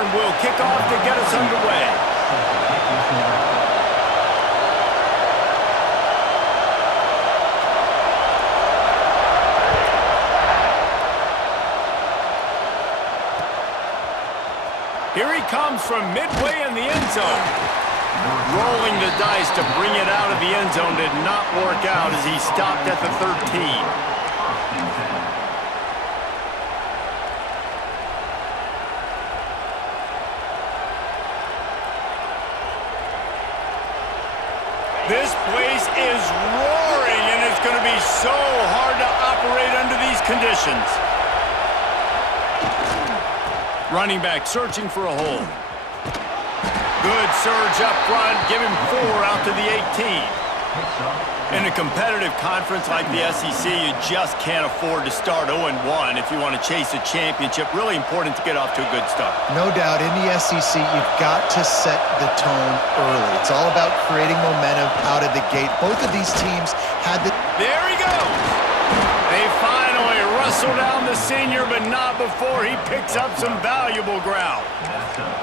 return will kick off to get us underway. Here he comes from midway in the end zone. Rolling the dice to bring it out of the end zone did not work out as he stopped at the 13. This place is roaring, and it's going to be so hard to operate under these conditions. Running back searching for a hole. Good surge up front, give him 4 out to the 18. In a competitive conference like the SEC, you just can't afford to start 0-1 if you want to chase a championship. Really important to get off to a good start. No doubt, in the SEC, you've got to set the tone early. It's all about creating momentum out of the gate. Both of these teams had the... There he goes! They finally wrestle down the senior, but not before he picks up some valuable ground.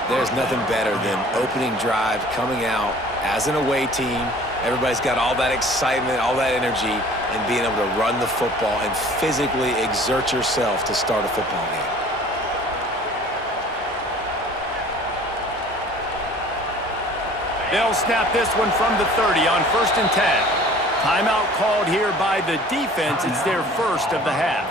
There's nothing better than opening drive, coming out as an away team. Everybody's got all that excitement, all that energy, and being able to run the football and physically exert yourself to start a football game. They'll snap this one from the 30 on 1st and 10. Timeout called here by the defense. It's their first of the half.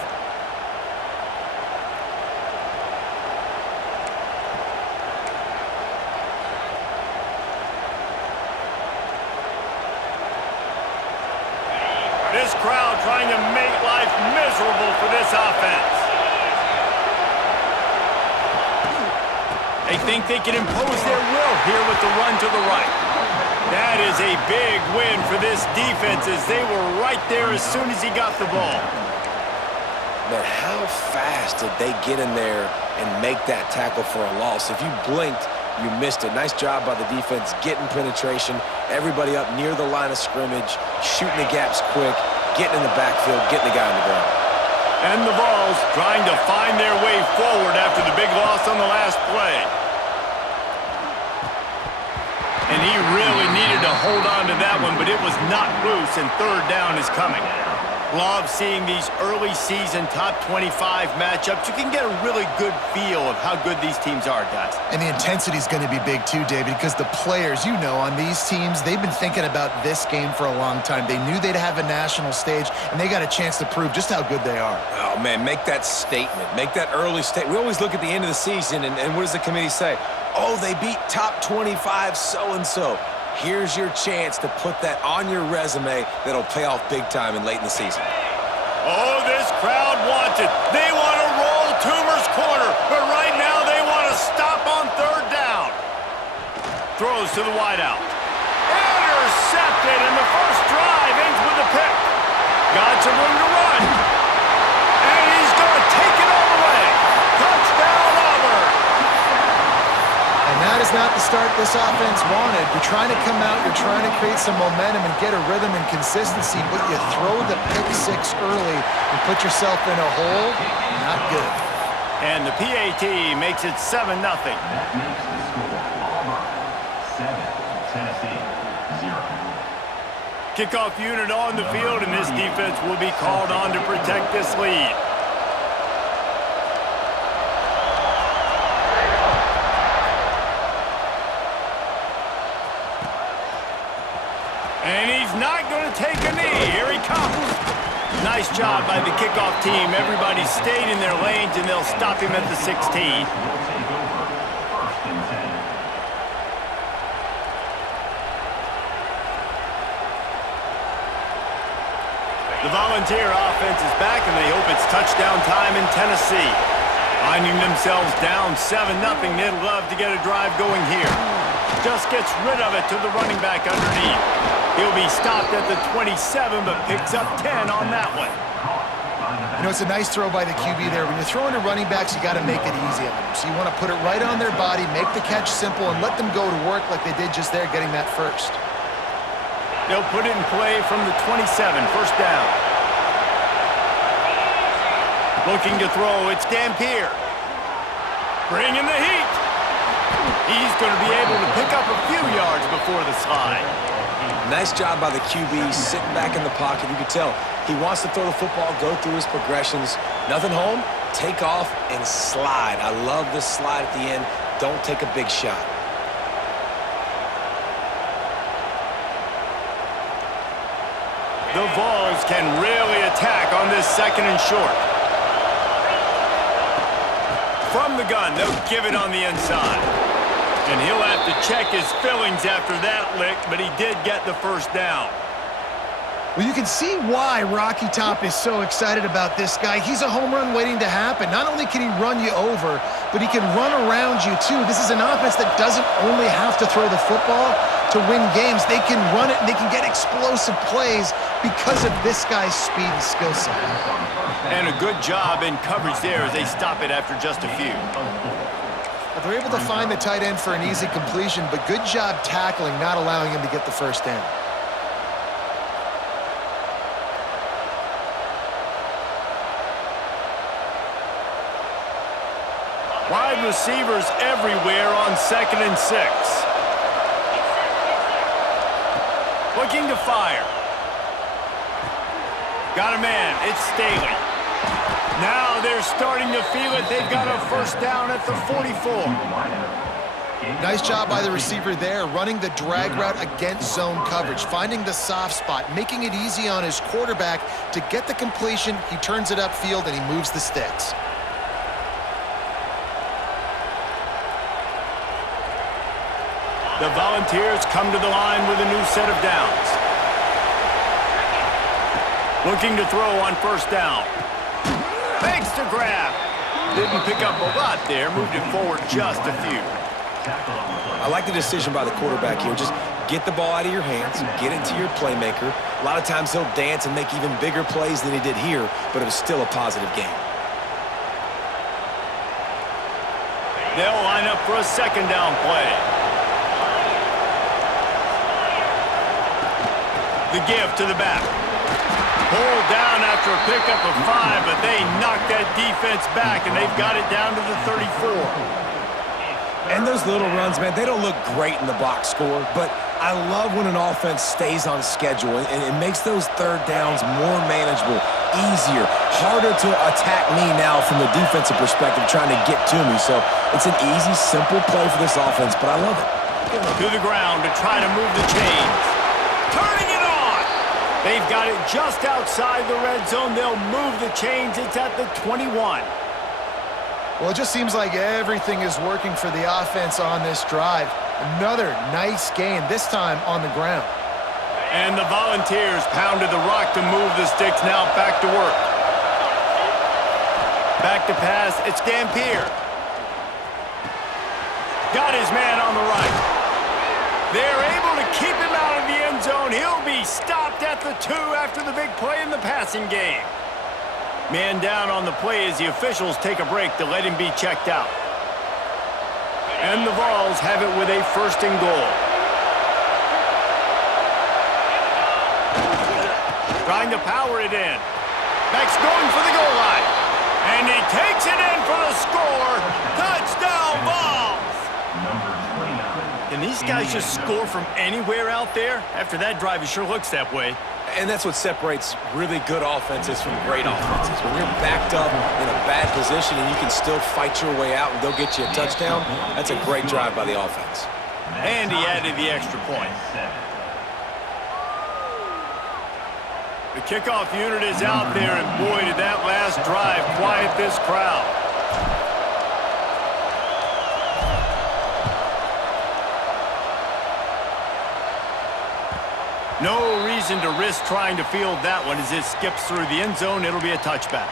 This crowd trying to make life miserable for this offense. They think they can impose their will here with the run to the right. That is a big win for this defense as they were right there as soon as he got the ball. But how fast did they get in there and make that tackle for a loss? If you blinked, you missed it. Nice job by the defense getting penetration. Everybody up near the line of scrimmage, shooting the gaps quick, getting in the backfield, getting the guy on the ground. And the Vols trying to find their way forward after the big loss on the last play. And he really needed to hold on to that one, but it was not loose, and 3rd down is coming. Love seeing these early season top 25 matchups. You can get a really good feel of how good these teams are, guys. And the intensity is going to be big too, David, because the players, you know, on these teams, they've been thinking about this game for a long time. They knew they'd have a national stage, and they got a chance to prove just how good they are. Oh, man, make that statement. Make that early statement. We always look at the end of the season, and what does the committee say? Oh, they beat top 25 so-and-so. Here's your chance to put that on your resume that'll pay off big time and late in the season. Oh, this crowd wants it. They want to roll Toomer's corner, but right now they want to stop on 3rd down. Throws to the wideout. Intercepted, and the first drive ends with a pick. Got some room to run. And he's going to take it all the way. Touchdown, Auburn. And that is not the start this offense wanted. You're trying to come out, you're trying to create some momentum and get a rhythm and consistency, but you throw the pick 6 early and put yourself in a hole, not good. And the PAT makes it 7-0. Kickoff unit on the field, and this defense will be called on to protect this lead. And he's not going to take a knee. Here he comes. Nice job by the kickoff team. Everybody stayed in their lanes, and they'll stop him at the 16. The Volunteer offense is back, and they hope it's touchdown time in Tennessee. Finding themselves down 7-0, they'd love to get a drive going here. Just gets rid of it to the running back underneath. He'll be stopped at the 27, but picks up 10 on that one. You know, it's a nice throw by the QB there. When you're throwing to running backs, you got to make it easy on them. So you want to put it right on their body, make the catch simple, and let them go to work like they did just there, getting that first. They'll put it in play from the 27, 1st down. Looking to throw, it's Dampier. Bringing the heat. He's going to be able to pick up a few yards before the slide. Nice job by the QB sitting back in the pocket. You can tell he wants to throw the football, go through his progressions. Nothing home, take off, and slide. I love this slide at the end. Don't take a big shot. The Vols can really attack on this 2nd and short. From the gun, they'll give it on the inside. And he'll have to check his fillings after that lick, but he did get the first down. Well, you can see why Rocky Top is so excited about this guy. He's a home run waiting to happen. Not only can he run you over, but he can run around you too. This is an offense that doesn't only have to throw the football to win games. They can run it and they can get explosive plays because of this guy's speed and skill set. And a good job in coverage there as they stop it after just a few. They're able to find the tight end for an easy completion, but good job tackling, not allowing him to get the first down. Wide receivers everywhere on 2nd and 6. Looking to fire. Got a man. It's Staley. Now they're starting to feel it. They've got a first down at the 44. Nice job by the receiver there, running the drag route against zone coverage, finding the soft spot, making it easy on his quarterback to get the completion. He turns it upfield and he moves the sticks. The Volunteers come to the line with a new set of downs. Looking to throw on first down. Makes the grab. Didn't pick up a lot there. Moved it forward just a few. I like the decision by the quarterback here. Just get the ball out of your hands, get it to your playmaker. A lot of times he'll dance and make even bigger plays than he did here, but it was still a positive game. They'll line up for a 2nd down play. The give to the back. Pulled down after a pickup of 5, but they knocked that defense back, and they've got it down to the 34. And those little runs, man, they don't look great in the box score, but I love when an offense stays on schedule, and it makes those 3rd downs more manageable, easier, harder to attack me now from the defensive perspective trying to get to me. So it's an easy, simple play for this offense, but I love it. To the ground to try to move the chains. Turning it on. They've got it just outside the red zone. They'll move the chains. It's at the 21. Well, it just seems like everything is working for the offense on this drive. Another nice game, this time on the ground. And the Volunteers pounded the rock to move the sticks. Now back to work. Back to pass. It's Dampier. Got his man on the right. They're able to keep him out of the end zone. He'll be stopped at the 2 after the big play in the passing game. Man down on the play as the officials take a break to let him be checked out. And the Vols have it with a 1st and goal. Trying to power it in. Max going for the goal line. And he takes it in for the score. Touchdown, Vols! Can these guys just score from anywhere out there? After that drive, it sure looks that way. And that's what separates really good offenses from great offenses. When you're backed up in a bad position and you can still fight your way out and go get you a touchdown, that's a great drive by the offense. And he added the extra point. The kickoff unit is out there, and boy, did that last drive quiet this crowd. No reason to risk trying to field that one as it skips through the end zone. It'll be a touchback.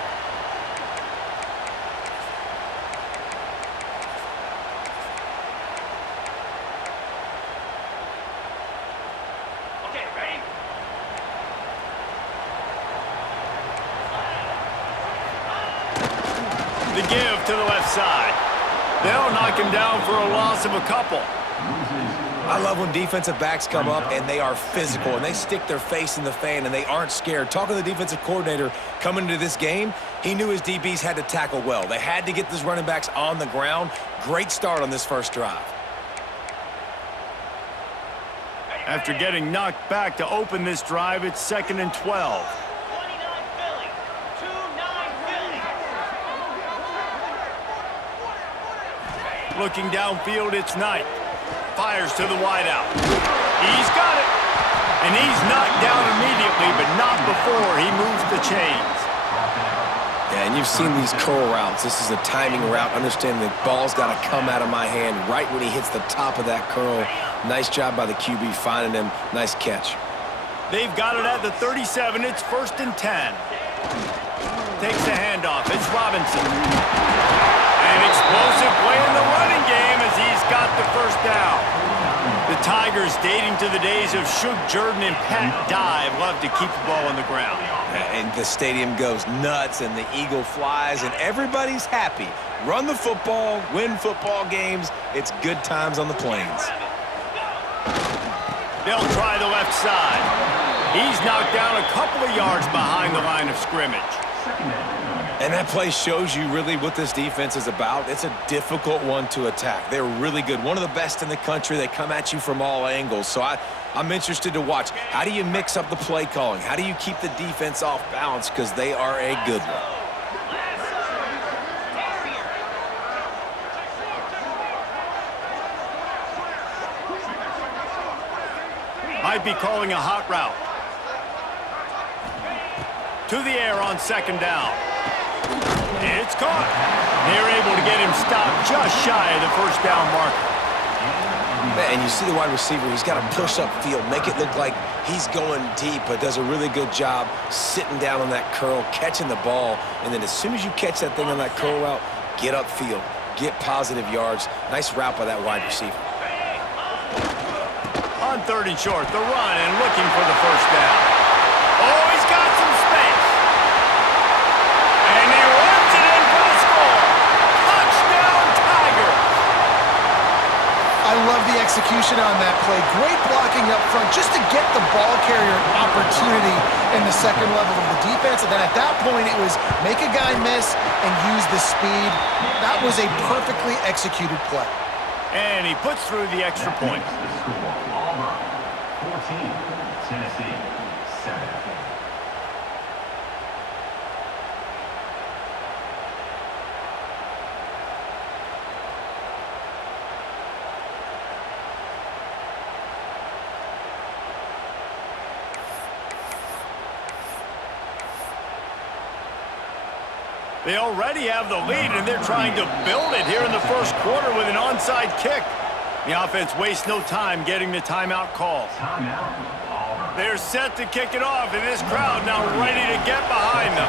Okay, ready? The give to the left side. They'll knock him down for a loss of a couple. I love when defensive backs come up and they are physical and they stick their face in the fan and they aren't scared. Talking to the defensive coordinator coming into this game, he knew his DBs had to tackle well. They had to get these running backs on the ground. Great start on this first drive. After getting knocked back to open this drive, it's 2nd and 12. Looking downfield, it's Knight. Fires to the wideout. He's got it. And he's knocked down immediately, but not before he moves the chains. Yeah, and you've seen these curl routes. This is a timing route. Understand the ball's got to come out of my hand right when he hits the top of that curl. Nice job by the QB finding him. Nice catch. They've got it at the 37. It's 1st and 10. Takes the handoff. It's Robinson. An explosive play in the running game as he's got the first down. The Tigers, dating to the days of Shug Jordan and Pat Dye, love to keep the ball on the ground. And the stadium goes nuts, and the eagle flies, and everybody's happy. Run the football, win football games. It's good times on the plains. They'll try the left side. He's knocked down a couple of yards behind the line of scrimmage. And that play shows you really what this defense is about. It's a difficult one to attack. They're really good. One of the best in the country. They come at you from all angles. So I'm interested to watch. How do you mix up the play calling? How do you keep the defense off balance? Because they are a good one. Might be calling a hot route. To the air on 2nd down. It's caught. They're able to get him stopped just shy of the first down marker. And you see the wide receiver, he's got to push up field, make it look like he's going deep, but does a really good job sitting down on that curl, catching the ball, and then as soon as you catch that thing on that curl route, get upfield, get positive yards. Nice route by that wide receiver. On 3rd and short, the run and looking for the first down. Oh, he's got some space. And he runs it in for the score. Touchdown, Tigers. I love the execution on that play. Great blocking up front just to get the ball carrier an opportunity in the second level of the defense. And then at that point, it was make a guy miss and use the speed. That was a perfectly executed play. And he puts through the extra point. Auburn, 14, Tennessee, 7. They already have the lead, and they're trying to build it here in the first quarter with an onside kick. The offense wastes no time getting the timeout call. Timeout, Auburn. They're set to kick it off, and this crowd now ready to get behind them.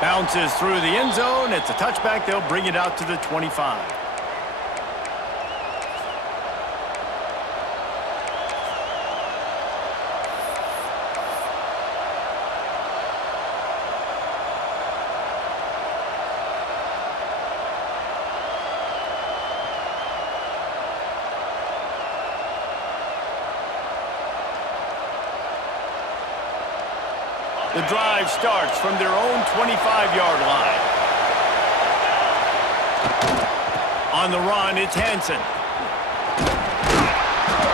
Bounces through the end zone. It's a touchback. They'll bring it out to the 25. The drive starts from their own 25-yard line. On the run, it's Hansen.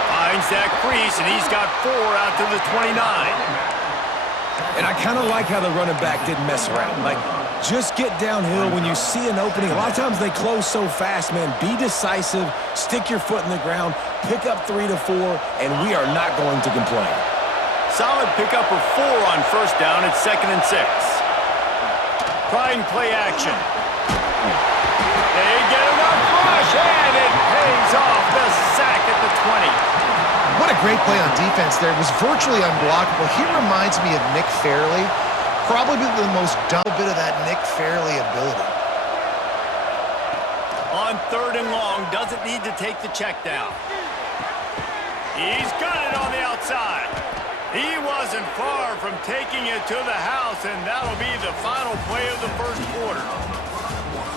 Finds that crease, and he's got 4 out to the 29. And I kind of like how the running back didn't mess around. Like, just get downhill when you see an opening. A lot of times they close so fast, man. Be decisive, stick your foot in the ground, pick up 3 to 4, and we are not going to complain. Solid pickup of 4 on first down. It's 2nd and 6. Trying play action. They get enough rush, and it pays off. The sack at the 20. What a great play on defense there. It was virtually unblockable. He reminds me of Nick Fairley. Probably the most double bit of that Nick Fairley ability. On 3rd and long, doesn't need to take the check down. He's got it on the outside. He wasn't far from taking it to the house, and that'll be the final play of the first quarter.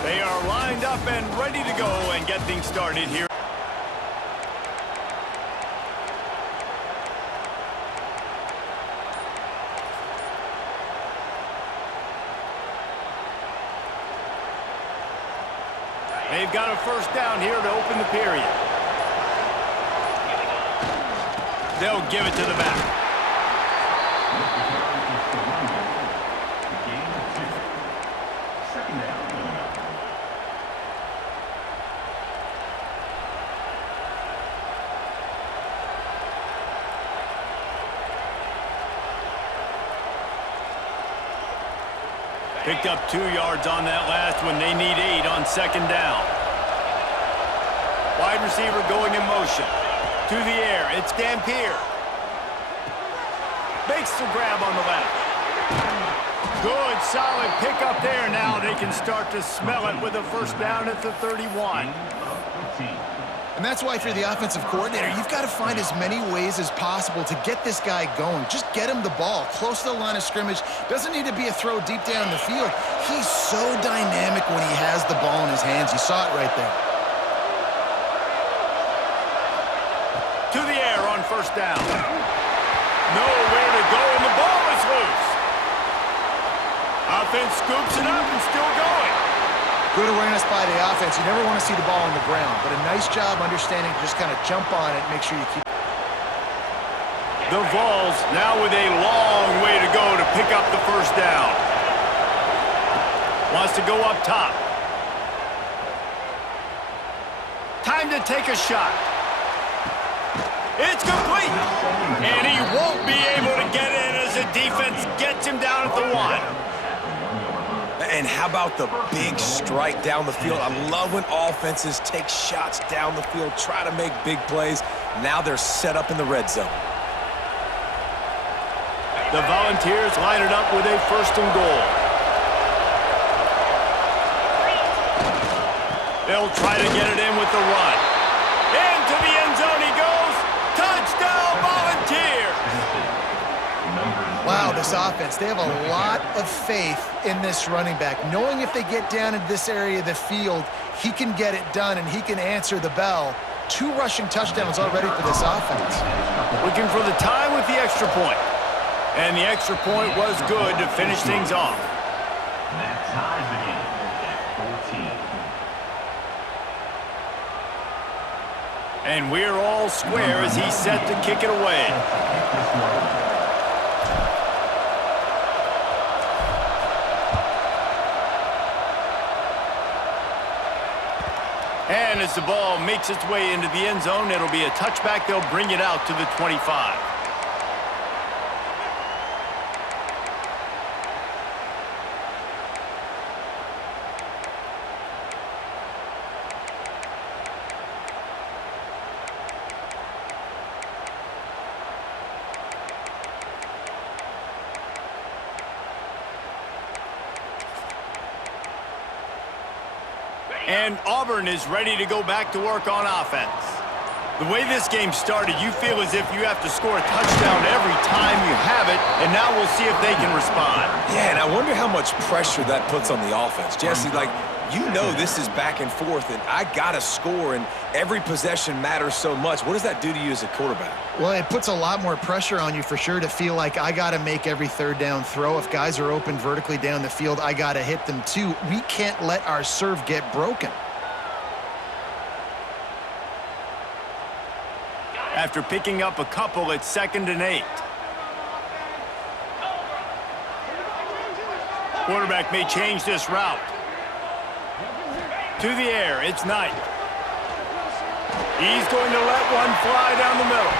They are lined up and ready to go and get things started here. They've got a first down here to open the period. They'll give it to the back. Second down. Picked up 2 yards on that last one. They need 8 on second down. Wide receiver going in motion. To the air, it's Dampier. Makes the grab on the left. Good, solid pickup there. Now they can start to smell it with a first down at the 31. And that's why if you're the offensive coordinator, you've got to find as many ways as possible to get this guy going. Just get him the ball close to the line of scrimmage. Doesn't need to be a throw deep down the field. He's so dynamic when he has the ball in his hands. You saw it right there. To the air on first down. Nowhere to go, and the ball is loose. Offense scoops it up and still going. Good awareness by the offense. You never want to see the ball on the ground, but a nice job understanding to just kind of jump on it and make sure you keep. The Vols now with a long way to go to pick up the first down. Wants to go up top. Time to take a shot. It's complete. And he won't be able to get in as the defense gets him down at the 1. And how about the big strike down the field? I love when offenses take shots down the field, try to make big plays. Now they're set up in the red zone. The Volunteers line it up with a first and goal. They'll try to get it in with the run. Into the end zone he goes. Touchdown, Volunteers! Wow, this offense, they have a lot of faith in this running back, knowing if they get down into this area of the field, he can get it done and he can answer the bell. 2 rushing touchdowns already for this offense. Looking for the time with the extra point. And the extra point was good to finish things off. That ties the game at 14. And we're all square as he's set to kick it away. And as the ball makes its way into the end zone, it'll be a touchback. They'll bring it out to the 25. And Auburn is ready to go back to work on offense. The way this game started, you feel as if you have to score a touchdown every time you have it, and now we'll see if they can respond. Yeah, and I wonder how much pressure that puts on the offense. Jesse, like, you know this is back and forth, and I got to score, and every possession matters so much. What does that do to you as a quarterback? Well, it puts a lot more pressure on you for sure to feel like I got to make every third down throw. If guys are open vertically down the field, I got to hit them too. We can't let our serve get broken. After picking up a couple, it's 2nd and 8. Quarterback may change this route. To the air, it's Knight. He's going to let one fly down the middle.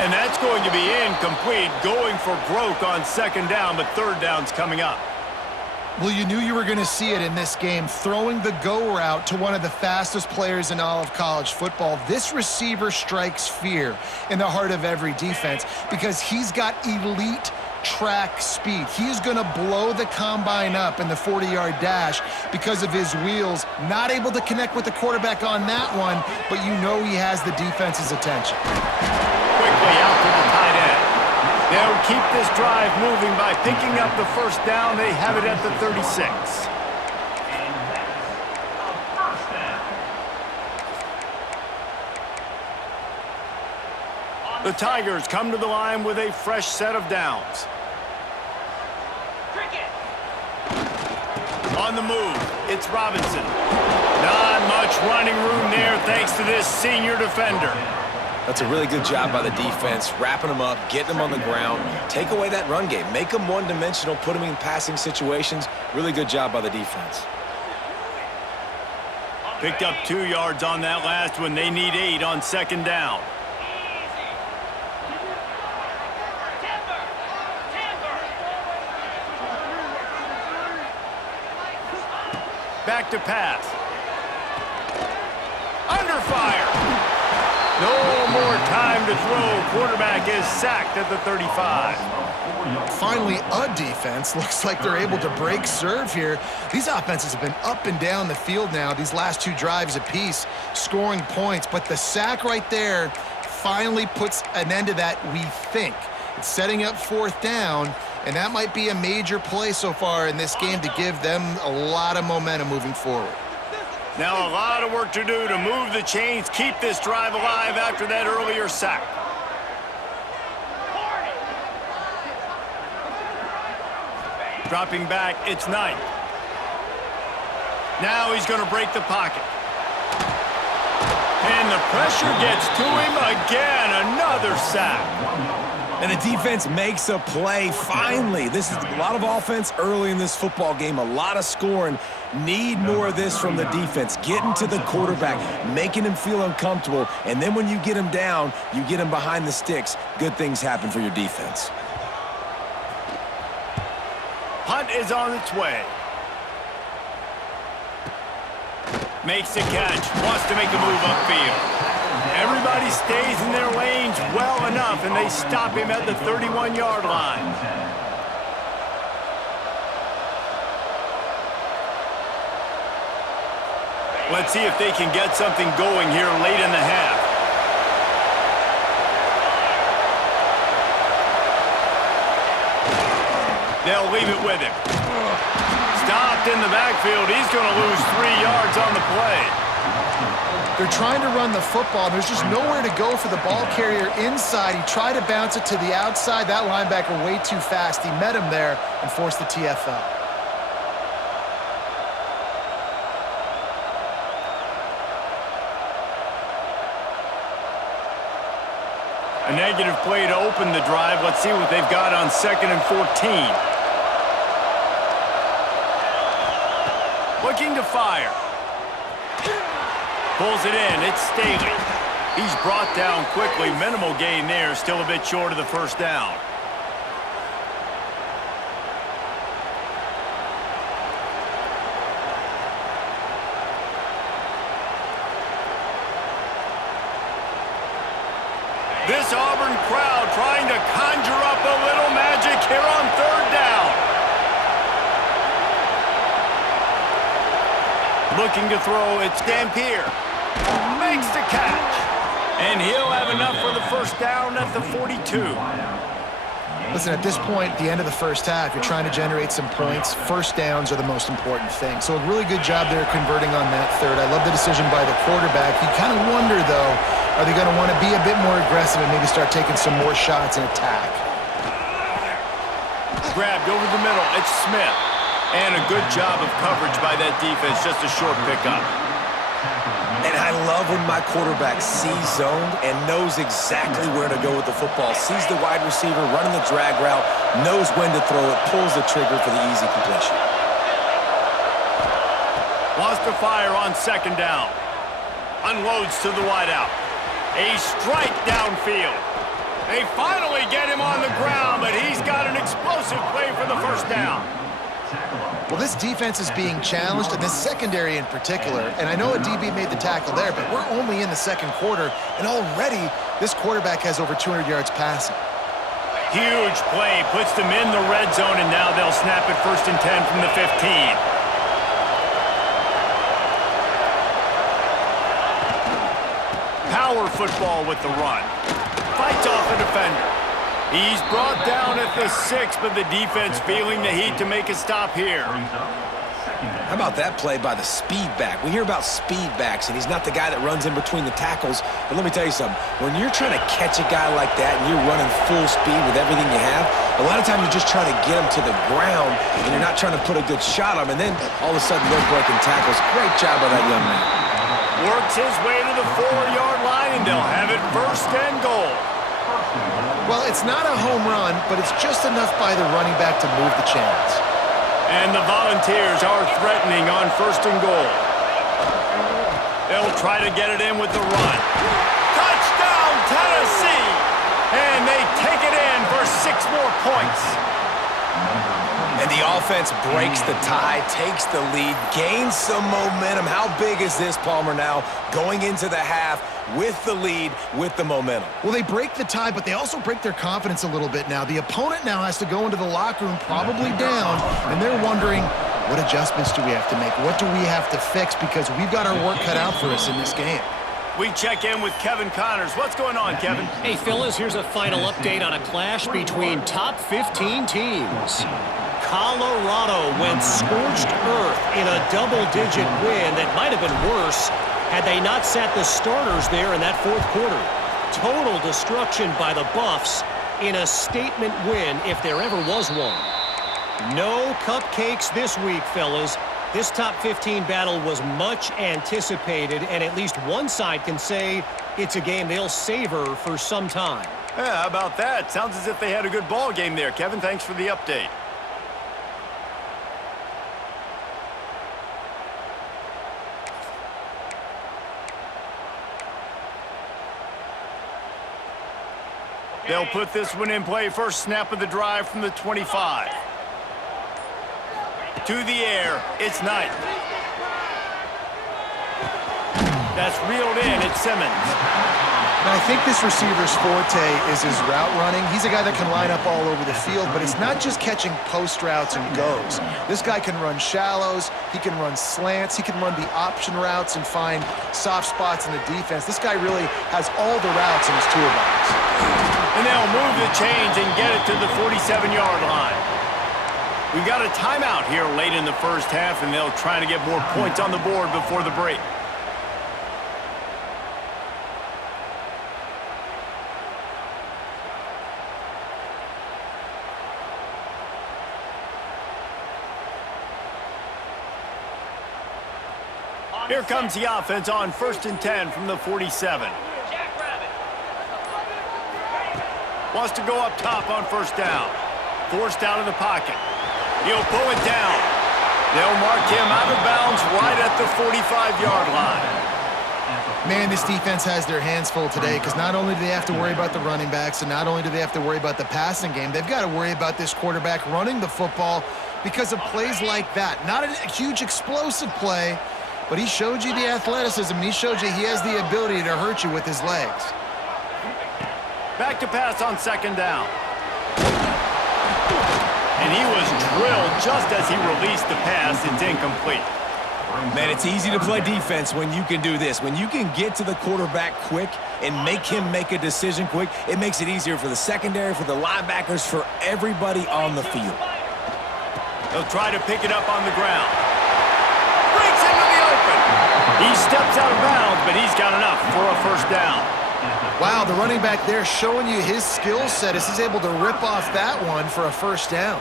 And that's going to be incomplete, going for broke on 2nd down, but 3rd down's coming up. Well, you knew you were going to see it in this game, throwing the go route to one of the fastest players in all of college football. This receiver strikes fear in the heart of every defense because he's got elite track speed. He's going to blow the combine up in the 40-yard dash because of his wheels. Not able to connect with the quarterback on that one, but you know he has the defense's attention. Quickly out to the tight end. They'll keep this drive moving by picking up the first down. They have it at the 36. And that's a first down. The Tigers come to the line with a fresh set of downs. On the move, it's Robinson. 9 much running room there thanks to this senior defender. That's a really good job by the defense, wrapping them up, getting them on the ground. Take away that run game. Make them one-dimensional, put them in passing situations. Really good job by the defense. Picked up 2 yards on that last one. They need 8 on second down. Back to pass. Under fire. No more time to throw. Quarterback is sacked at the 35. Finally, a defense. Looks like they're able to break serve here. These offenses have been up and down the field now, these last 2 drives apiece, scoring points. But the sack right there finally puts an end to that, we think. It's setting up 4th down, and that might be a major play so far in this game to give them a lot of momentum moving forward. Now a lot of work to do to move the chains, keep this drive alive after that earlier sack. Dropping back, it's Knight. Now he's going to break the pocket. And the pressure gets to him again, another sack. And the defense makes a play, finally. This is a lot of offense early in this football game, a lot of scoring. Need more of this from the defense. Getting to the quarterback, making him feel uncomfortable, and then when you get him down, you get him behind the sticks. Good things happen for your defense. Punt is on its way. Makes the catch, wants to make a move upfield. Everybody stays in their lanes well enough, and they stop him at the 31-yard line. Let's see if they can get something going here late in the half. They'll leave it with him. Stopped in the backfield. He's going to lose 3 yards on the play. They're trying to run the football. There's just nowhere to go for the ball carrier inside. He tried to bounce it to the outside. That linebacker way too fast. He met him there and forced the TFL. A negative play to open the drive. Let's see what they've got on 2nd and 14. Looking to fire. Pulls it in. It's Staley. He's brought down quickly. Minimal gain there. Still a bit short of the first down. This Auburn crowd trying to conjure up a little magic here on 3rd down. Looking to throw, it's Dampier. Makes the catch. And he'll have enough for the first down at the 42. Listen, at this point, the end of the first half, you're trying to generate some points. First downs are the most important thing. So a really good job there converting on that third. I love the decision by the quarterback. You kind of wonder, though, are they going to want to be a bit more aggressive and maybe start taking some more shots and attack? Grabbed over the middle. It's Smith. And a good job of coverage by that defense. Just a short pickup. And I love when my quarterback sees zoned and knows exactly where to go with the football. Sees the wide receiver running the drag route, knows when to throw it, pulls the trigger for the easy completion. Wants to fire on 2nd down. Unloads to the wideout. A strike downfield. They finally get him on the ground, but he's got an explosive play for the first down. Well, this defense is being challenged, and this secondary in particular. And I know a DB made the tackle there, but we're only in the 2nd quarter, and already this quarterback has over 200 yards passing. Huge play, puts them in the red zone, and now they'll snap it 1st and 10 from the 15. Power football with the run. Fights off a defender. He's brought down at the 6, but the defense feeling the heat to make a stop here. How about that play by the speed back? We hear about speed backs, and he's not the guy that runs in between the tackles. But let me tell you something. When you're trying to catch a guy like that and you're running full speed with everything you have, a lot of times you're just trying to get him to the ground, and you're not trying to put a good shot on him, and then all of a sudden they're breaking tackles. Great job by that young man. Works his way to the 4-yard line, and they'll have it first and goal. Well, it's not a home run, but it's just enough by the running back to move the chains. And the Volunteers are threatening on first and goal. They'll try to get it in with the run. Touchdown, Tennessee! And they take it in for 6 more points. And the offense breaks the tie, takes the lead, gains some momentum. How big is this, Palmer, now going into the half with the lead, with the momentum? Well, they break the tie, but they also break their confidence a little bit now. The opponent now has to go into the locker room probably down, and they're wondering, what adjustments do we have to make? What do we have to fix? Because we've got our work cut out for us in this game. We check in with Kevin Connors. What's going on, Kevin? Hey, fellas, here's a final update on a clash between top 15 teams. Colorado went scorched earth in a double-digit win that might have been worse had they not sat the starters there in that fourth quarter. Total destruction by the Buffs in a statement win if there ever was one. No cupcakes this week, fellas. This top 15 battle was much anticipated, and at least one side can say it's a game they'll savor for some time. Yeah, how about that? Sounds as if they had a good ball game there. Kevin, thanks for the update. They'll put this one in play. First snap of the drive from the 25. To the air, it's Knight. That's reeled in, it's Simmons. And I think this receiver's forte is his route running. He's a guy that can line up all over the field, but it's not just catching post routes and goes. This guy can run shallows, he can run slants, he can run the option routes and find soft spots in the defense. This guy really has all the routes in his toolbox. And they'll move the chains and get it to the 47-yard line. We've got a timeout here late in the first half, and they'll try to get more points on the board before the break. Here comes the offense on 1st and 10 from the 47. Wants to go up top on first down. Forced out of the pocket. He'll pull it down. They'll mark him out of bounds right at the 45-yard line. Man, this defense has their hands full today because not only do they have to worry about the running backs and not only do they have to worry about the passing game, they've got to worry about this quarterback running the football because of plays like that. Not a huge explosive play, but he showed you the athleticism. He showed you he has the ability to hurt you with his legs. Back to pass on second down. And he was drilled just as he released the pass. It's incomplete. Man, it's easy to play defense when you can do this. When you can get to the quarterback quick and make him make a decision quick, it makes it easier for the secondary, for the linebackers, for everybody on the field. They'll try to pick it up on the ground. Breaks into the open. He steps out of bounds, but he's got enough for a first down. Wow, the running back there showing you his skill set as he's able to rip off that one for a first down.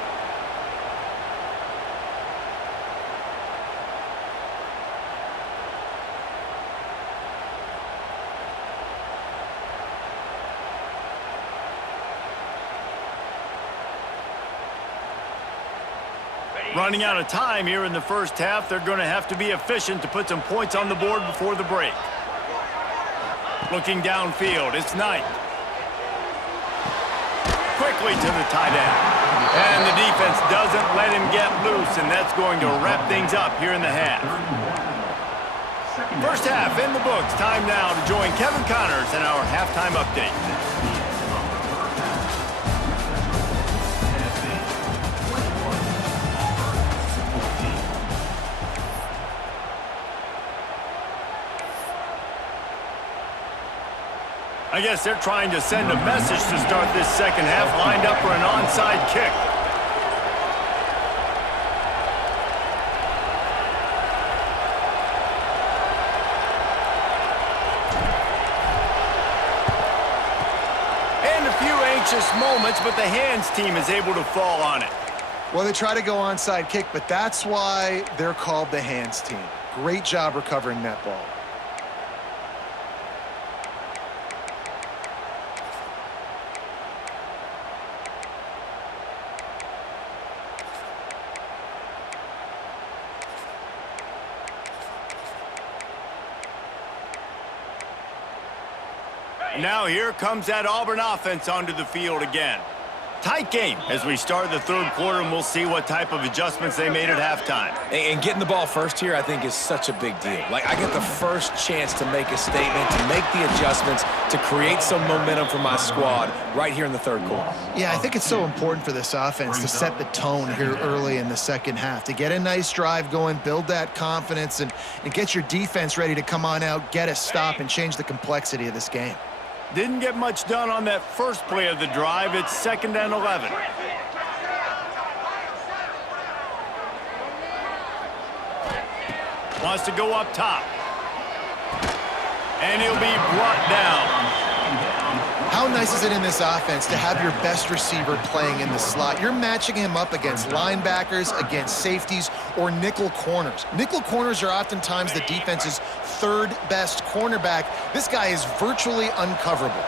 Running out of time here in the first half, they're going to have to be efficient to put some points on the board before the break. Looking downfield, it's Knight. Quickly to the tight end. And the defense doesn't let him get loose, and that's going to wrap things up here in the half. First half in the books. Time now to join Kevin Connors in our halftime update. I guess they're trying to send a message to start this second half, lined up for an onside kick. And a few anxious moments, but the hands team is able to fall on it. Well, they try to go onside kick, but that's why they're called the hands team. Great job recovering that ball. Now here comes that Auburn offense onto the field again. Tight game as we start the third quarter, and we'll see what type of adjustments they made at halftime. And getting the ball first here, I think, is such a big deal. Like, I get the first chance to make a statement, to make the adjustments, to create some momentum for my squad right here in the third quarter. Yeah, I think it's so important for this offense to set the tone here early in the second half, to get a nice drive going, build that confidence, and get your defense ready to come on out, get a stop, and change the complexity of this game. Didn't get much done on that first play of the drive. It's 2nd and 11. Wants to go up top. And he'll be brought down. How nice is it in this offense to have your best receiver playing in the slot? You're matching him up against linebackers, against safeties, or nickel corners. Nickel corners are oftentimes the defense's third best cornerback. This guy is virtually uncoverable.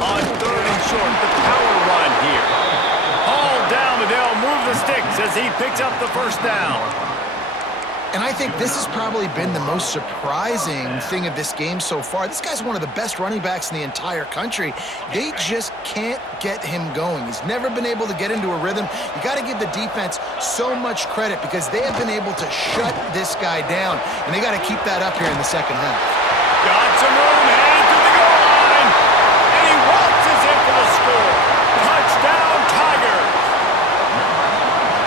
On 3rd and short, the power run here. All down, but they'll move the sticks as he picks up the first down. And I think this has probably been the most surprising thing of this game so far. This guy's one of the best running backs in the entire country. They just can't get him going. He's never been able to get into a rhythm. You got to give the defense so much credit because they have been able to shut this guy down, and they got to keep that up here in the second half. Got some room, headed to the goal line, and he waltzes in for the score. Touchdown, Tigers!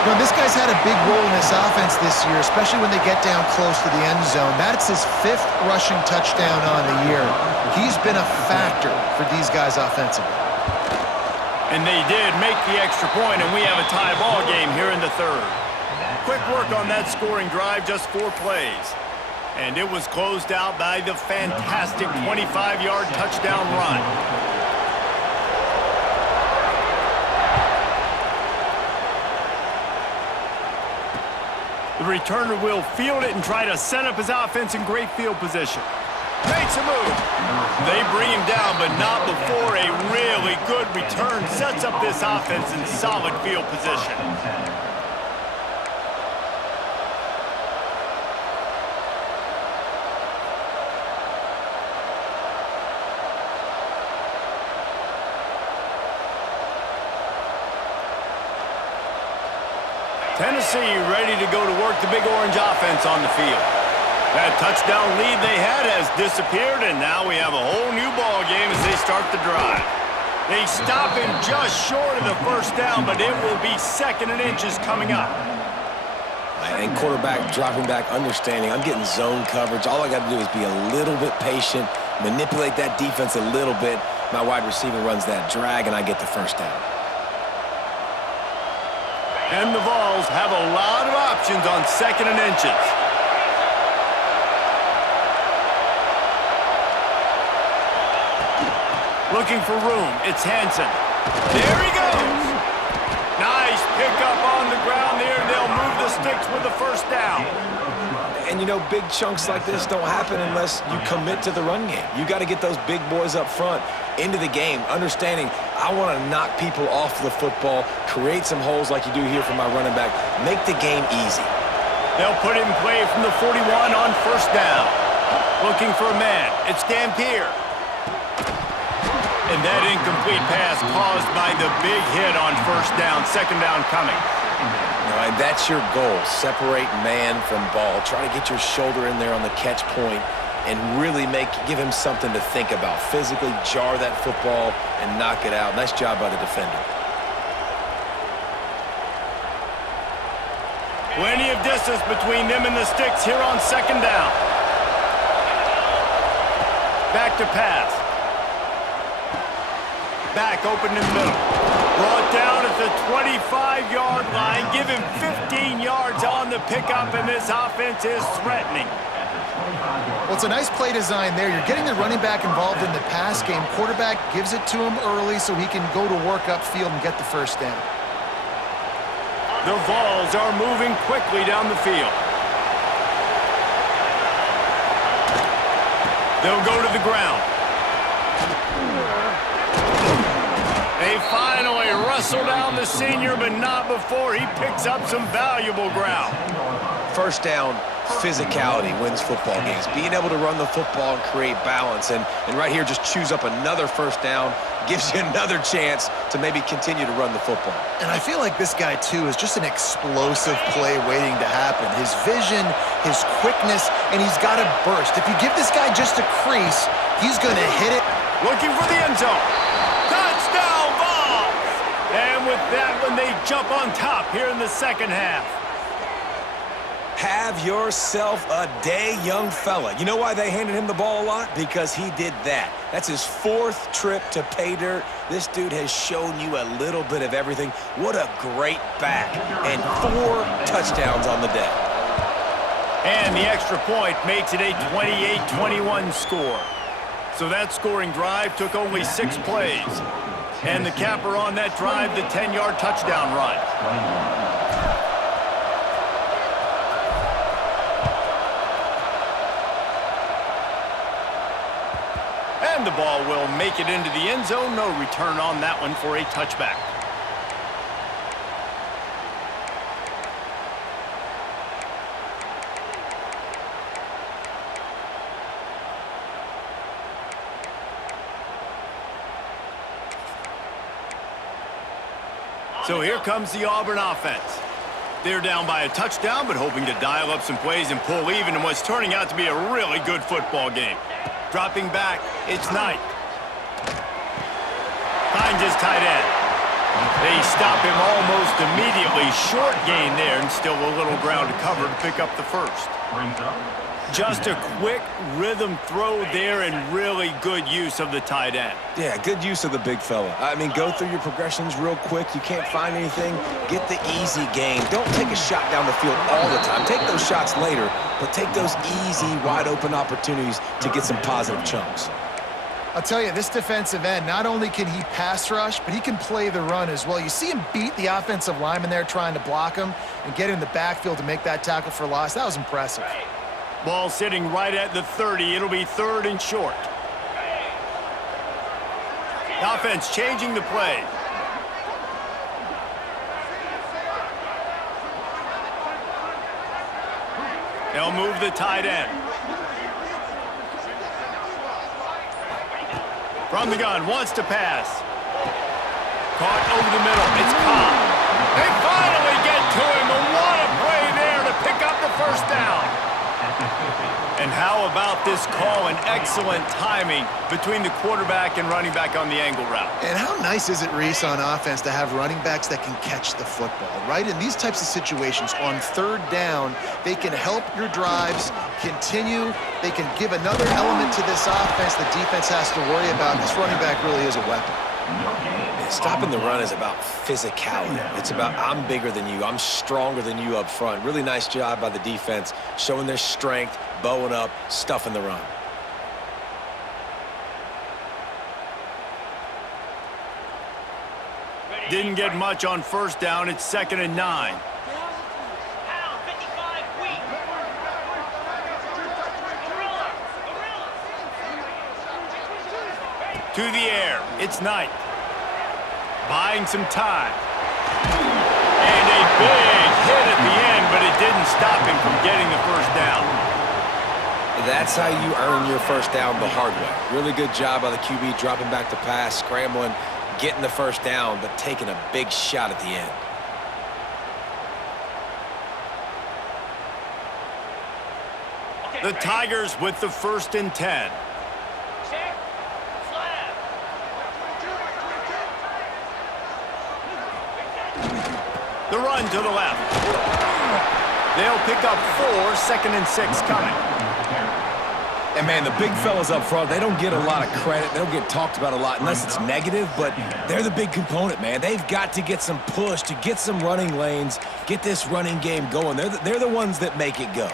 You know, this guy's had a big role in this offense this year, especially when they get down close to the end zone. That's his 5th rushing touchdown on the year. He's been a factor for these guys offensively. And they did make the extra point, and we have a tie ball game here in the third. Quick work on that scoring drive, just 4 plays. And it was closed out by the fantastic 25-yard touchdown run. The returner will field it and try to set up his offense in great field position. Makes a move. They bring him down, but not before a really good return sets up this offense in solid field position. Tennessee ready to go to work the Big Orange offense on the field. That touchdown lead they had has disappeared, and now we have a whole new ball game as they start the drive. They stop him just short of the first down, but it will be 2nd and inches coming up. And quarterback dropping back, understanding I'm getting zone coverage. All I got to do is be a little bit patient, manipulate that defense a little bit. My wide receiver runs that drag, and I get the first down. And the Vols have a lot of options on 2nd and inches. Looking for room. It's Hansen. There he goes. Nice pickup on the ground there. They'll move the sticks with the first down. And, you know, big chunks like this don't happen unless you commit to the run game. You got to get those big boys up front into the game, understanding I want to knock people off the football, create some holes like you do here for my running back, make the game easy. They'll put it in play from the 41 on first down. Looking for a man. It's Dampier. And that incomplete pass caused by the big hit on first down. 2nd down coming. And that's your goal. Separate man from ball. Try to get your shoulder in there on the catch point and really give him something to think about. Physically jar that football and knock it out. Nice job by the defender. Plenty of distance between them and the sticks here on 2nd down. Back to pass. Back open in the middle. Brought down at the 25-yard line. Give him 15 yards on the pickup, and this offense is threatening. Well, it's a nice play design there. You're getting the running back involved in the pass game. Quarterback gives it to him early so he can go to work upfield and get the first down. The Vols are moving quickly down the field. They'll go to the ground. They finally wrestle down the senior, but not before he picks up some valuable ground. First down, physicality wins football games. Being able to run the football and create balance. And right here, just choose up another first down, gives you another chance to maybe continue to run the football. And I feel like this guy, too, is just an explosive play waiting to happen. His vision, his quickness, and he's got a burst. If you give this guy just a crease, he's going to hit it. Looking for the end zone. Touchdown, Vols! And with that one, they jump on top here in the second half. Have yourself a day, young fella. You know why they handed him the ball a lot? Because he did that. That's his 4th trip to pay dirt. This dude has shown you a little bit of everything. What a great back. And 4 touchdowns on the day. And the extra point makes it a 28-21 score. So that scoring drive took only 6 plays. And the capper on that drive, the 10-yard touchdown run. And the ball will make it into the end zone. No return on that one for a touchback. So here comes the Auburn offense. They're down by a touchdown, but hoping to dial up some plays and pull even in what's turning out to be a really good football game. Dropping back, it's Knight. Finds his tight end. They stop him almost immediately. Short gain there, and still a little ground to cover to pick up the first. Just a quick rhythm throw there and really good use of the tight end. Yeah, good use of the big fella. I mean, go through your progressions real quick. You can't find anything, get the easy gain. Don't take a shot down the field all the time. Take those shots later, but take those easy, wide-open opportunities to get some positive chunks. I'll tell you, this defensive end, not only can he pass rush, but he can play the run as well. You see him beat the offensive lineman there trying to block him and get in the backfield to make that tackle for loss. That was impressive. Ball sitting right at the 30. It'll be 3rd and short. The offense changing the play. They'll move the tight end. From the gun, wants to pass. Caught over the middle. It's Cobb. They finally get to him, and what a play there to pick up the first down. And how about this call and excellent timing between the quarterback and running back on the angle route. And how nice is it, Reese, on offense to have running backs that can catch the football, right? In these types of situations, on 3rd down, they can help your drives continue. They can give another element to this offense the defense has to worry about. This running back really is a weapon. Stopping the run is about physicality. It's about I'm bigger than you. I'm stronger than you up front. Really nice job by the defense, showing their strength, bowing up, stuffing the run. Didn't get much on 1st down. It's 2nd and 9. To the air. It's Knight. Buying some time. And a big hit at the end, but it didn't stop him from getting the first down. That's how you earn your first down the hard way. Really good job by the QB dropping back to pass, scrambling, getting the first down, but taking a big shot at the end. The Tigers with the 1st and 10. The run to the left. They'll pick up 4, 2nd and 6 coming. And, man, the big fellas up front, they don't get a lot of credit. They don't get talked about a lot unless it's negative, but they're the big component, man. They've got to get some push, to get some running lanes, get this running game going. They're the ones that make it go.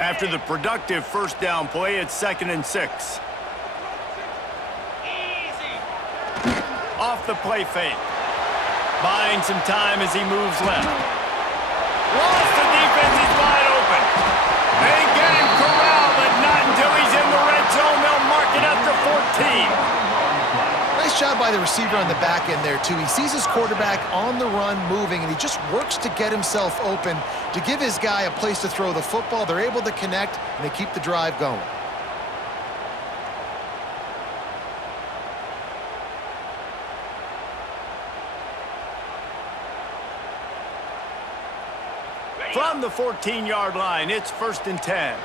After the productive first down play, it's 2nd and 6. Off the play fake. Buying some time as he moves left. Lost the defense is wide open. They get him corralled, but not until he's in the red zone. They'll mark it up to 14. Nice Nice job by the receiver on the back end there, too. He sees his quarterback on the run moving, and he just works to get himself open to give his guy a place to throw the football. They're able to connect, and they keep the drive going. From the 14-yard line, it's 1st and 10.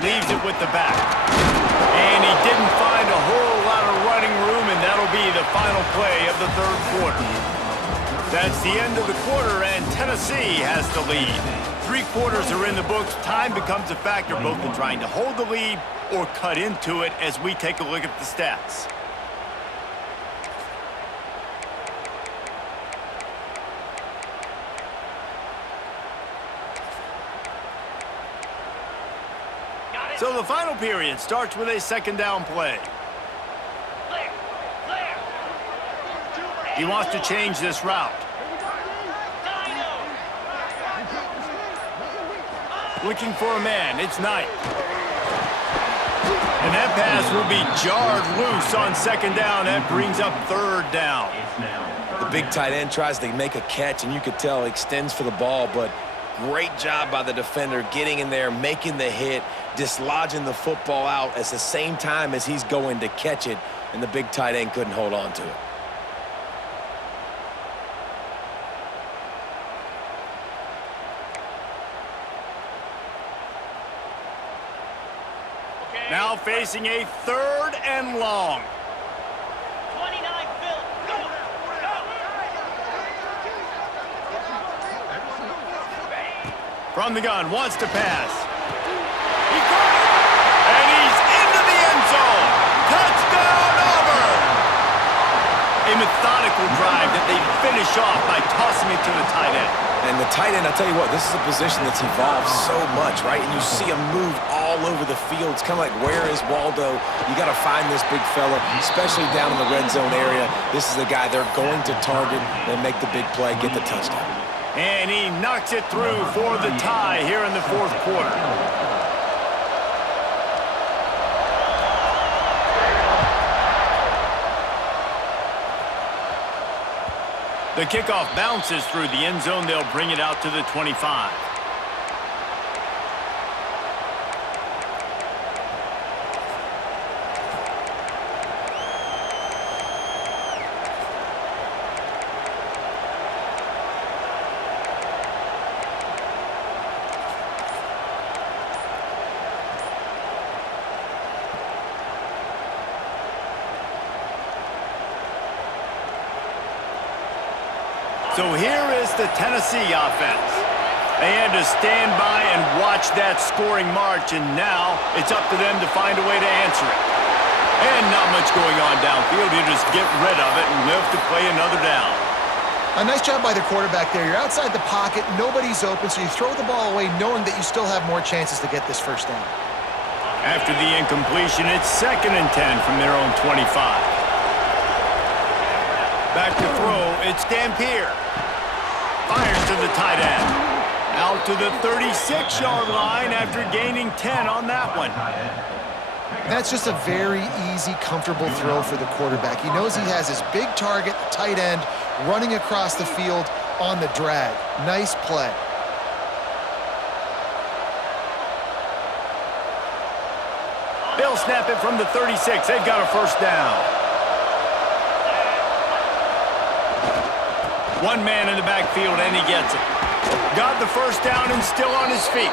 Leaves it with the back. And he didn't find a whole lot of running room, and that'll be the final play of the 3rd quarter. That's the end of the quarter, and Tennessee has the lead. 3 quarters are in the books. Time becomes a factor both in trying to hold the lead or cut into it as we take a look at the stats. So the final period starts with a 2nd down play. He wants to change this route. Looking for a man, it's Knight. And that pass will be jarred loose on 2nd down. That brings up 3rd down. The big tight end tries to make a catch, and you could tell he extends for the ball, but great job by the defender getting in there, making the hit, dislodging the football out at the same time as he's going to catch it, and the big tight end couldn't hold on to it. Now facing a 3rd and long. 29, Phil. Go! From the gun, wants to pass. He caught it! And he's into the end zone! Touchdown, Auburn! A methodical drive that they finish off by tossing it to the tight end. And the tight end, I'll tell you what, this is a position that's evolved so much, right? And you see him move all over the field. It's kind of like, where is Waldo? You got to find this big fella, especially down in the red zone area. This is the guy they're going to target and make the big play, get the touchdown. And he knocks it through for the tie here in the 4th quarter. The kickoff bounces through the end zone. They'll bring it out to the 25. So here is the Tennessee offense. They had to stand by and watch that scoring march, and now it's up to them to find a way to answer it. And not much going on downfield. You just get rid of it and live to play another down. A nice job by the quarterback there. You're outside the pocket, nobody's open, so you throw the ball away knowing that you still have more chances to get this 1st down. After the incompletion, it's 2nd and 10 from their own 25. Back to throw, it's Dampier. Fires to the tight end. Out to the 36-yard line after gaining 10 on that one. That's just a very easy, comfortable throw for the quarterback. He knows he has his big target, the tight end, running across the field on the drag. Nice play. They'll snap it from the 36. They've got a 1st down. One man in the backfield, and he gets it. Got the 1st down and still on his feet.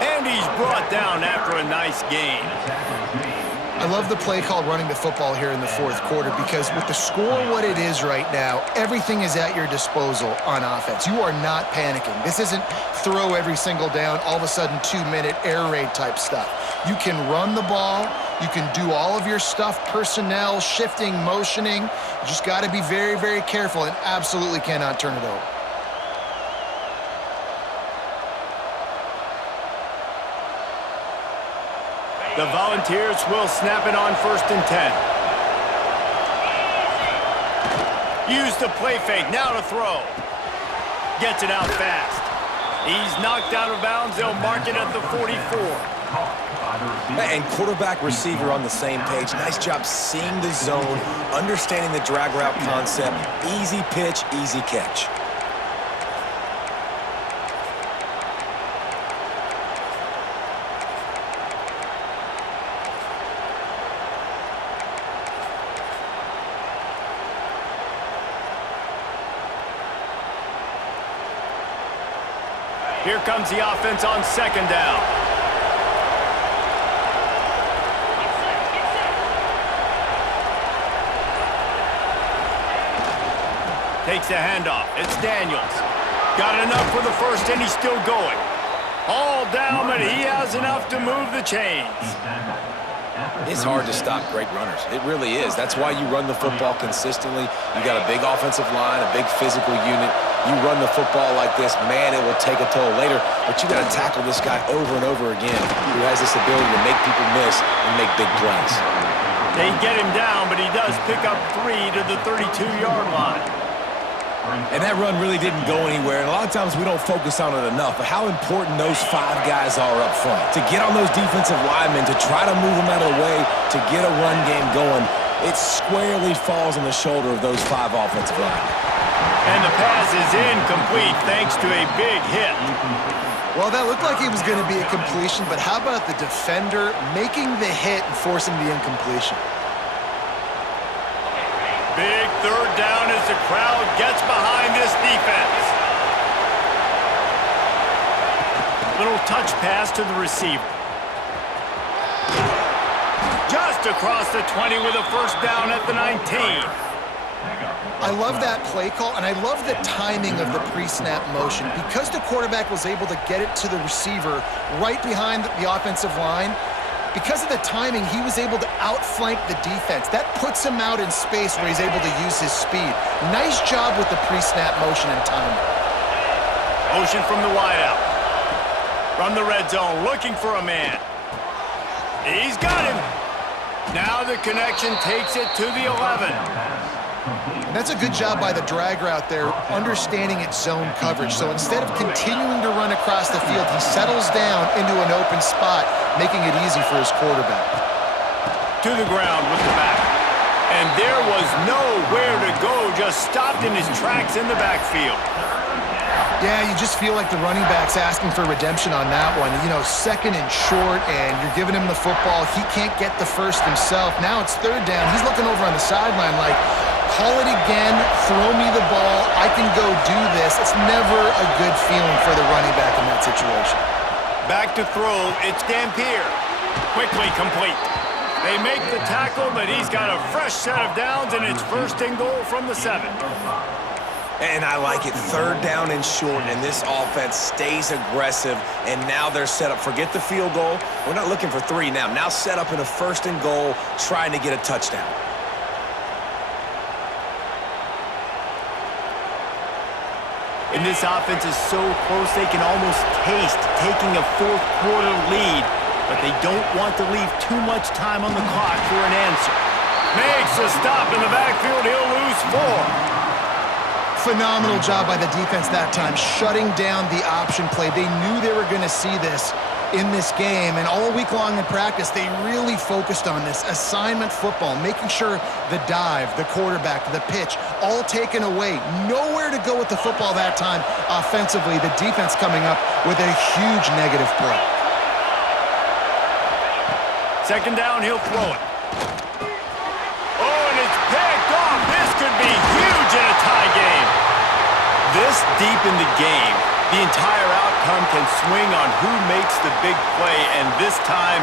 And he's brought down after a nice gain. I love the play call running the football here in the 4th quarter because with the score what it is right now, everything is at your disposal on offense. You are not panicking. This isn't throw every single down, all of a sudden 2-minute air raid type stuff. You can run the ball. You can do all of your stuff, personnel, shifting, motioning. You just got to be very, very careful and absolutely cannot turn it over. The Volunteers will snap it on 1st and 10. Use the play fake, now to throw. Gets it out fast. He's knocked out of bounds. They'll mark it at the 44. And quarterback, receiver on the same page. Nice job seeing the zone, understanding the drag route concept. Easy pitch, easy catch. Here comes the offense on second down. Takes the handoff. It's Daniels. Got enough for the first, and he's still going. All down, but he has enough to move the chains. It's hard to stop great runners. It really is. That's why you run the football consistently. You got a big offensive line, a big physical unit. You run the football like this, man, it will take a toll later. But you got to tackle this guy over and over again who has this ability to make people miss and make big plays. They get him down, but he does pick up 3 to the 32-yard line. And that run really didn't go anywhere. And a lot of times we don't focus on it enough, but how important those 5 guys are up front. To get on those defensive linemen, to try to move them out of the way, to get a run game going, it squarely falls on the shoulder of those 5 offensive linemen. And the pass is incomplete thanks to a big hit. Well, that looked like it was going to be a completion, but how about the defender making the hit and forcing the incompletion? Big third down as the crowd gets behind this defense. Little touch pass to the receiver. Just across the 20 with a first down at the 19. I love that play call, and I love the timing of the pre-snap motion. Because the quarterback was able to get it to the receiver right behind the offensive line, because of the timing, he was able to outflank the defense. That puts him out in space where he's able to use his speed. Nice job with the pre-snap motion and timing. Motion from the wideout. From the red zone, looking for a man. He's got him. Now the connection takes it to the 11. And that's a good job by the drag route there, understanding its zone coverage. So instead of continuing to run across the field, he settles down into an open spot, making it easy for his quarterback. To the ground with the back. And there was nowhere to go, just stopped in his tracks in the backfield. Yeah, you just feel like the running back's asking for redemption on that one. You know, second and short, and you're giving him the football. He can't get the first himself. Now it's third down. He's looking over on the sideline like, call it again, throw me the ball, I can go do this. It's never a good feeling for the running back in that situation. Back to throw, it's Dampier. Quickly complete. They make the tackle, but he's got a fresh set of downs, and it's first and goal from the 7. And I like it. Third down and short, and this offense stays aggressive, and now they're set up. Forget the field goal. We're not looking for 3 now. Now set up in a first and goal, trying to get a touchdown. And this offense is so close they can almost taste taking a fourth-quarter lead, but they don't want to leave too much time on the clock for an answer. Makes a stop in the backfield. He'll lose 4. Phenomenal job by the defense that time, shutting down the option play. They knew they were going to see this in this game, and all week long in practice, they really focused on this assignment football, making sure the dive, the quarterback, the pitch, all taken away. Nowhere to go with the football that time offensively. The defense coming up with a huge negative play. Second down, he'll throw it. Oh, and it's picked off. This could be huge in a tie game. This deep in the game, the entire outcome can swing on who makes the big play, and this time,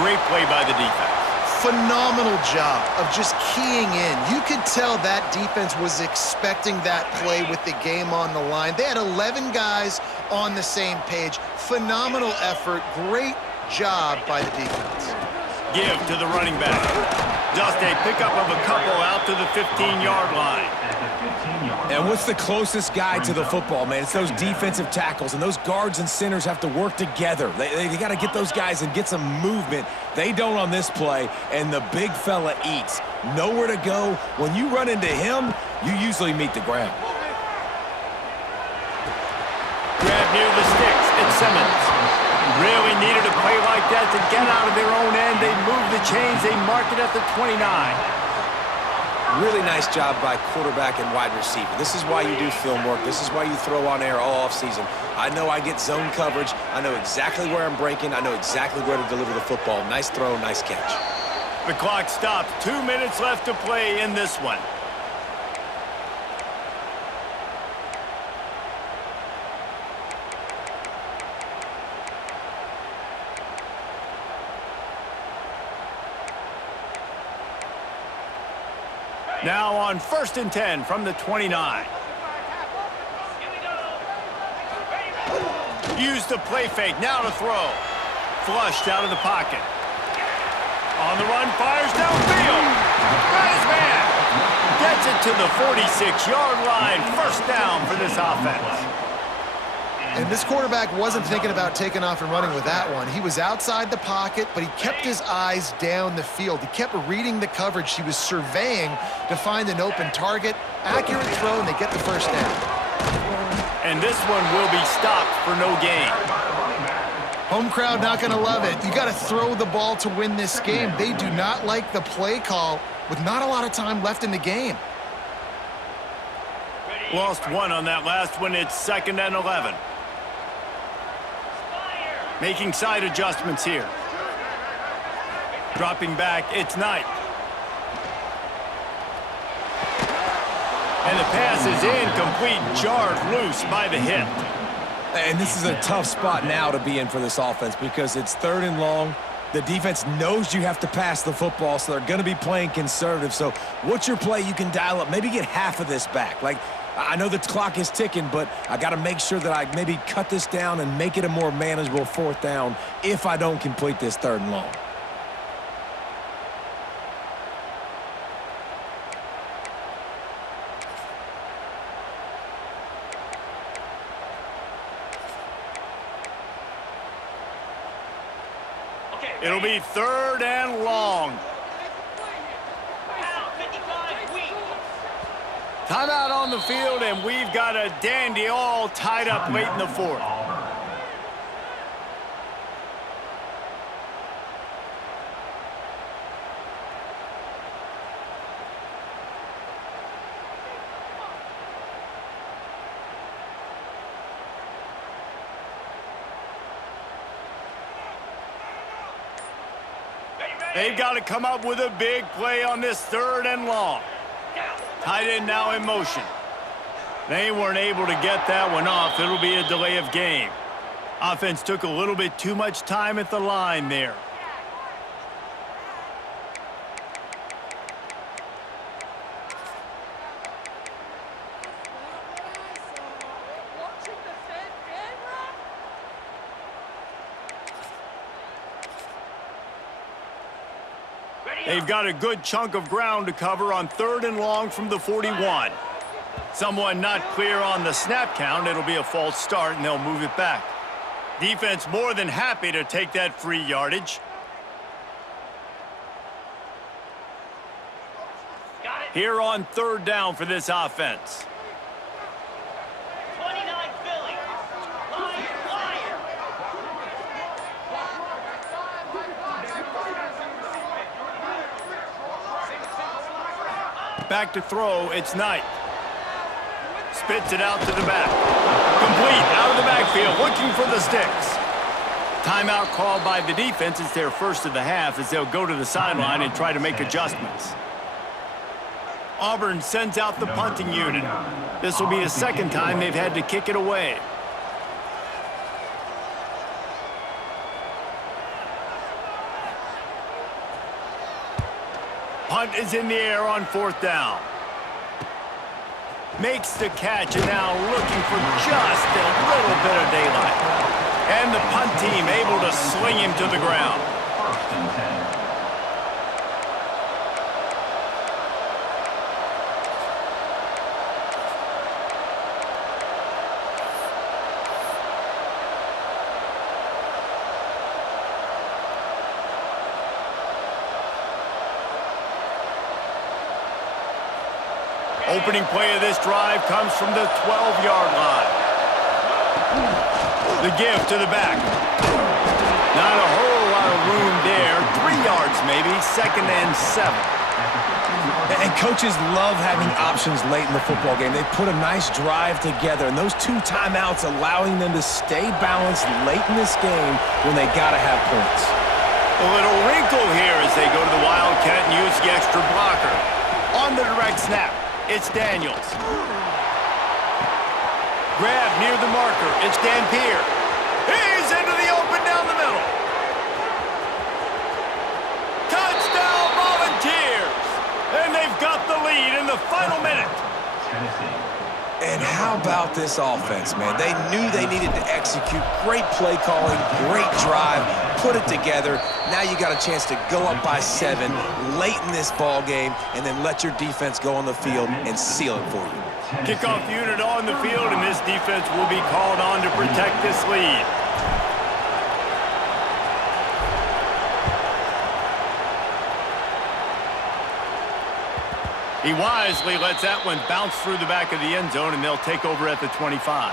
great play by the defense. Phenomenal job of just keying in. You could tell that defense was expecting that play with the game on the line. They had 11 guys on the same page. Phenomenal effort. Great job by the defense. Give to the running back. Just a pickup of a couple out to the 15-yard line. And what's the closest guy to the football, man? It's those defensive tackles, and those guards and centers have to work together. They got to get those guys and get some movement. They don't on this play, and the big fella eats. Nowhere to go. When you run into him, you usually meet the ground. Grab near the sticks. It's Simmons. Really needed a play like that to get out of their own end. They move the chains. They mark it at the 29. Really nice job by quarterback and wide receiver. This is why you do film work. This is why you throw on air all offseason. I know I get zone coverage. I know exactly where I'm breaking. I know exactly where to deliver the football. Nice throw, nice catch. The clock stops. 2 minutes left to play in this one. Now on 1st and 10 from the 29. Use the play fake. Now to throw. Flushed out of the pocket. On the run, fires downfield. Got his man. Gets it to the 46-yard line. First down for this offense. And this quarterback wasn't thinking about taking off and running with that one. He was outside the pocket, but he kept his eyes down the field. He kept reading the coverage. He was surveying to find an open target. Accurate throw, and they get the first down. And this one will be stopped for no gain. Home crowd not going to love it. You got to throw the ball to win this game. They do not like the play call with not a lot of time left in the game. Lost one on that last one. It's 2nd and 11. Making side adjustments here. Dropping back, it's Knight. And the pass is incomplete, jarred loose by the hip. And this is a tough spot now to be in for this offense because it's 3rd and long. The defense knows you have to pass the football, so they're going to be playing conservative. So what's your play you can dial up? Maybe get half of this back. Like, I know the clock is ticking, but I got to make sure that I maybe cut this down and make it a more manageable 4th down if I don't complete this 3rd and long. It'll be 3rd and long. Timeout on the field, and we've got a dandy all tied up late in the 4th. They've got to come up with a big play on this 3rd and long. Tight end now in motion. They weren't able to get that one off. It'll be a delay of game. Offense took a little bit too much time at the line there. They've got a good chunk of ground to cover on 3rd and long from the 41. Someone not clear on the snap count. It'll be a false start, and they'll move it back. Defense more than happy to take that free yardage. Here on 3rd down for this offense. 29 Philly. Liar. Back to throw, it's Knight. Spits it out to the back. Complete, out of the backfield, looking for the sticks. Timeout called by the defense. It's their first of the half as they'll go to the sideline and try to make adjustments. Auburn sends out the punting unit. This will be a 2nd time they've had to kick it away. Punt is in the air on 4th down. Makes the catch and now looking for just a little bit of daylight. And the punt team able to sling him to the ground. 1st and 10. Opening play of this drive comes from the 12-yard line. The give to the back. Not a whole lot of room there. 3 yards maybe, 2nd and 7. And coaches love having options late in the football game. They put a nice drive together, and those 2 timeouts allowing them to stay balanced late in this game when they got to have points. A little wrinkle here as they go to the Wildcat and use the extra blocker. On the direct snap, it's Daniels. Grab near the marker, it's Dampier. He's into the open down the middle. Touchdown Volunteers! And they've got the lead in the final minute. Tennessee. And how about this offense, man? They knew they needed to execute. Great play calling, great drive, put it together. Now you got a chance to go up by 7 late in this ball game and then let your defense go on the field and seal it for you. Kickoff unit on the field, and this defense will be called on to protect this lead. He wisely lets that one bounce through the back of the end zone, and they'll take over at the 25.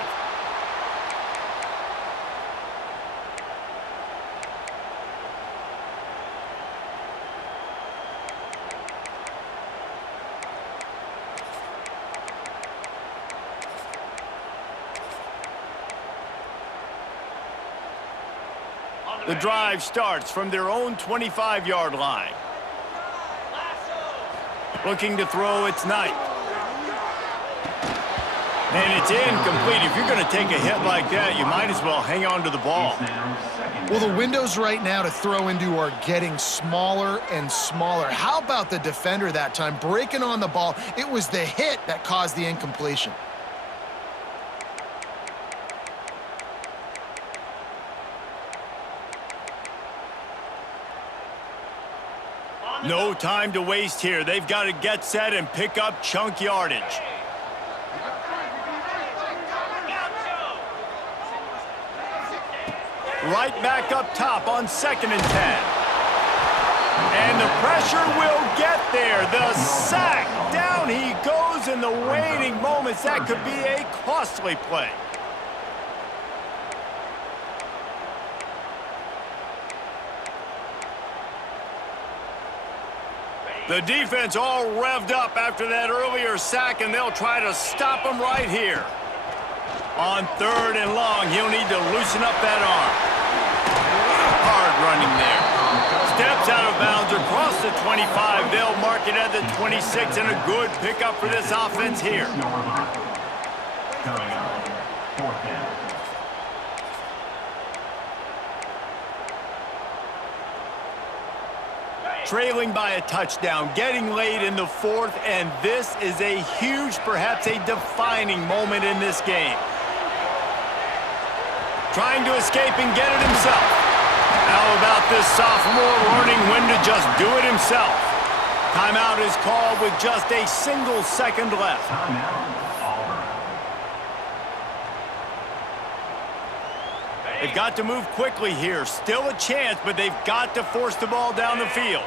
The drive starts from their own 25-yard line. Looking to throw, it's Knight. And it's incomplete. If you're going to take a hit like that, you might as well hang on to the ball. Well, the windows right now to throw into are getting smaller and smaller. How about the defender that time breaking on the ball? It was the hit that caused the incompletion. No time to waste here. They've got to get set and pick up chunk yardage. Right back up top on 2nd and 10. And the pressure will get there. The sack. Down he goes in the waning moments. That could be a costly play. The defense all revved up after that earlier sack, and they'll try to stop him right here. On 3rd and long, he'll need to loosen up that arm. Hard running there. Steps out of bounds across the 25. They'll mark it at the 26, and a good pickup for this offense here. Coming up, 4th down. Trailing by a touchdown, getting late in the 4th, and this is a huge, perhaps a defining moment in this game. Trying to escape and get it himself. How about this sophomore learning when to just do it himself? Timeout is called with just a single second left. Timeout, Auburn. They've got to move quickly here. Still a chance, but they've got to force the ball down the field.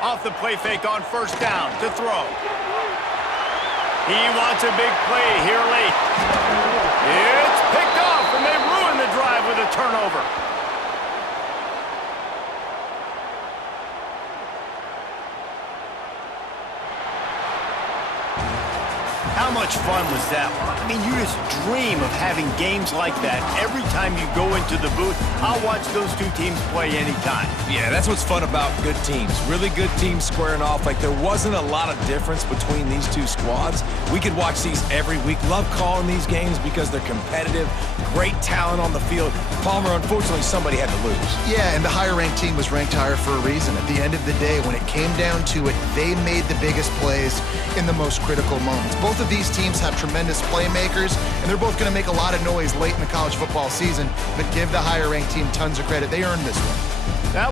Off the play fake on 1st down to throw. He wants a big play here late. It's picked off, and they ruin the drive with a turnover. How much fun was that one? I mean, you just dream of having games like that every time you go into the booth. I'll watch those 2 teams play anytime. Yeah, that's what's fun about good teams. Really good teams squaring off. Like, there wasn't a lot of difference between these 2 squads. We could watch these every week. Love calling these games because they're competitive. Great talent on the field. Palmer, unfortunately, somebody had to lose. Yeah, and the higher-ranked team was ranked higher for a reason. At the end of the day, when it came down to it, they made the biggest plays in the most critical moments. Both of these teams have tremendous playmakers, and they're both going to make a lot of noise late in the college football season, but give the higher-ranked team tons of credit. They earned this one.